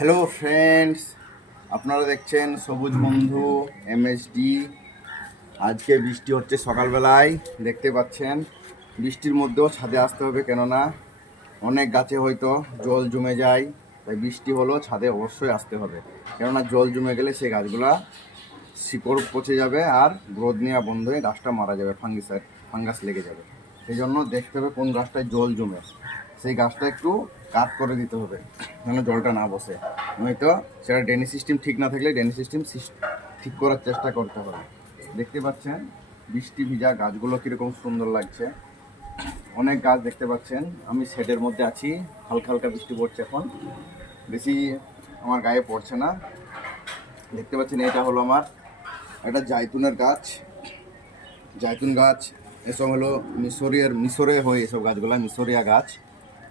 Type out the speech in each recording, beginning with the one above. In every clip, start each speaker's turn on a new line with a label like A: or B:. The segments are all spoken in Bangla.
A: হ্যালো ফ্রেন্ডস আপনারা দেখছেন সবুজ বন্ধু এমএসডি আজকে বৃষ্টি হচ্ছে সকালবেলায়, দেখতে পাচ্ছেন। বৃষ্টির মধ্যেও ছাদে আসতে হবে, কেননা অনেক গাছে হয়তো জল জমে যায়, তাই বৃষ্টি হলো ছাদে অবশ্যই আসতে হবে। কেননা জল জমে গেলে সেই গাছগুলা শিকড় পচে যাবে আর গ্রোথ নেওয়া বন্ধ হয়ে গাছটা মারা যাবে ফাঙ্গিসাইড ফাঙ্গাস লেগে যাবে। সেই জন্য দেখতে হবে কোন গাছটায় জল জমে। সেই গাছটা একটু কাট করে দিতে হবে। যেন জলটা না বসে। নয়তো সেটা ড্রেনেজ সিস্টেম ঠিক না থাকলে ড্রেনেজ সিস্টেম ঠিক করার চেষ্টা করতে হবে। দেখতে পাচ্ছেন, বৃষ্টি ভিজা গাছগুলো কীরকম সুন্দর লাগছে। অনেক গাছ দেখতে পাচ্ছেন, আমি শেডের মধ্যে আছি, হালকা হালকা বৃষ্টি পড়ছে এখন। বেশি আমার গায়ে পড়ছে না। দেখতে পাচ্ছেন, এটা হলো আমার একটা জাইতুনের গাছ। জাইতুন গাছ, এসব হলো মিশরিয়ার মিশরে হয় এসব গাছগুলা, মিশরিয়া গাছ।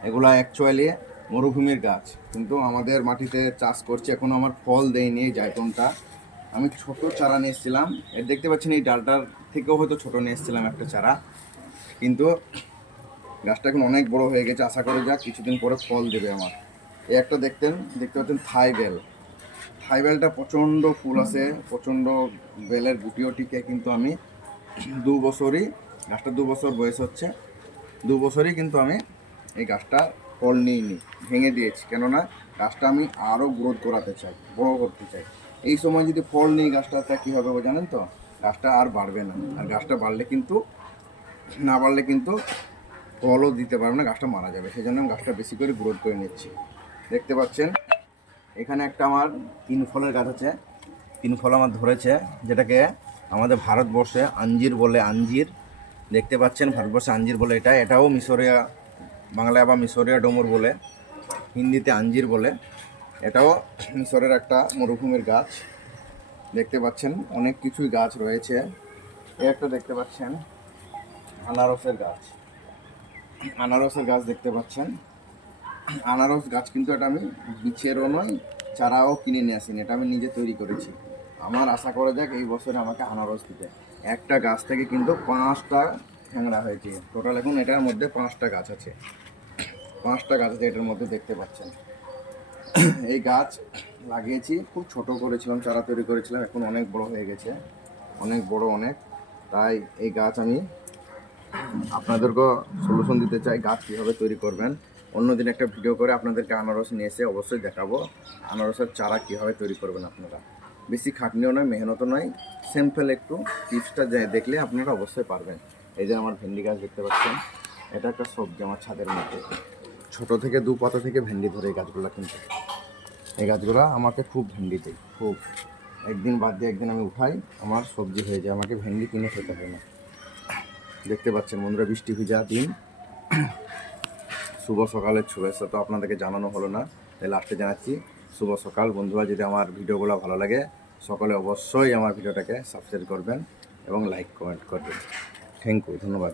A: এগুলা অ্যাকচুয়ালি মরুভূমির গাছ। কিন্তু আমাদের মাটিতে চাষ করছে, এখনও আমার ফল দেয়নি এই জাইতুনটা আমি ছোট চারা নিয়ে এসেছিলাম। এর দেখতে পাচ্ছেন এই ডালটার থেকেও হয়তো ছোট নিয়ে এসেছিলাম একটা চারা। কিন্তু গাছটা এখন অনেক বড় হয়ে গেছে, আশা করা যাক কিছুদিন পরে ফল দেবে আমার। এই একটা দেখতেন, দেখতে পাচ্ছেন থাই বেল। থাই বেলটা প্রচণ্ড ফুল আছে, প্রচণ্ড বেলের গুটিও টিকে কিন্তু আমি দু বছরই, গাছটা দু বছর বয়স হচ্ছে, দু বছরই কিন্তু আমি এই গাছটা ফল নিইনি, ভেঙে দিয়েছি। কেননা গাছটা আমি আরও গ্রোথ করাতে চাই, বড় করতে চাই। এই সময় যদি ফল নেই গাছটা তা কী হবে জানেন তো? গাছটা আর বাড়বে না। আর গাছটা বাড়লে কিন্তু, না বাড়লে কিন্তু ফলও দিতে পারবে না, গাছটা মারা যাবে। সেই জন্য আমি গাছটা বেশি করে গ্রোথ করে নিচ্ছি। দেখতে পাচ্ছেন? এখানে একটা আমার তিন ফলের গাছ আছে। তিন ফল আমার ধরেছে, যেটাকে আমাদের ভারতবর্ষে আঞ্জির বলে, আঞ্জির। দেখতে পাচ্ছেন? ভারতবর্ষে আঞ্জির বলে এটা। এটাও মিশরিয়া বাংলায় আবার মিশরিয়া ডোমর বলে, হিন্দিতে আঞ্জির বলে। এটাও মিশরের একটা মরুভূমির গাছ। দেখতে পাচ্ছেন, অনেক কিছুই গাছ রয়েছে। এই একটা দেখতে পাচ্ছেন, আনারসের গাছ। আনারসের গাছ দেখতে পাচ্ছেন। আনারস গাছ কিন্তু এটা আমি বিচেরও নয়, চারাও কিনে নিয়ে আসিনি, এটা আমি নিজে তৈরি করেছি। আমার আশা করা যাক এই বছরে আমাকে আনারস দিতে একটা গাছ থেকে কিন্তু পাঁচটা ঠ্যাংরা হয়েছে। টোটাল এখন এটার মধ্যে পাঁচটা গাছ আছে। পাঁচটা গাছ আছে এটার মধ্যে দেখতে পাচ্ছেন। এই গাছ লাগিয়েছি, খুব ছোট করেছিলাম, চারা তৈরি করেছিলাম, এখন অনেক বড় হয়ে গেছে। অনেক বড় অনেক। তাই এই গাছ আমি আপনাদেরকেও সলিউশন দিতে চাই, গাছ কীভাবে তৈরি করবেন। অন্যদিন একটা ভিডিও করে আপনাদেরকে আনারস নিয়ে এসে অবশ্যই দেখাবো, আনারসের চারা কীভাবে তৈরি করবেন আপনারা। বেশি খাটনিও নয়, মেহনতও নয় সিম্পল একটু টিপসটা দেখলে আপনারা অবশ্যই পারবেন। এই যে আমার ভেন্ডি গাছ দেখতে পাচ্ছেন, এটা একটা সবজি আমার ছাদের মধ্যে। ছোট থেকে দু পাতা থেকে ভেন্ডি ধরে এই গাছগুলো কিন্তু। এই গাছগুলো আমাকে খুব ভেন্ডি দেয়, খুব। একদিন বাদ দিয়ে একদিন আমি উঠাই, আমার সবজি হয়ে যায়, আমাকে ভেন্ডি কিনে খেতে হয় না। দেখতে পাচ্ছেন বন্ধুরা, বৃষ্টি ভিজা দিন। শুভ সকালের শুভেচ্ছা তো আপনাদেরকে জানানো হলো না, তাই লাস্টে জানাচ্ছি, শুভ সকাল। বন্ধুরা, যদি আমার ভিডিওগুলো ভালো লাগে, সকলে অবশ্যই আমার ভিডিওটাকে সাবস্ক্রাইব করবেন এবং লাইক কমেন্ট করবেন। থ্যাংক ইউ ধন্যবাদ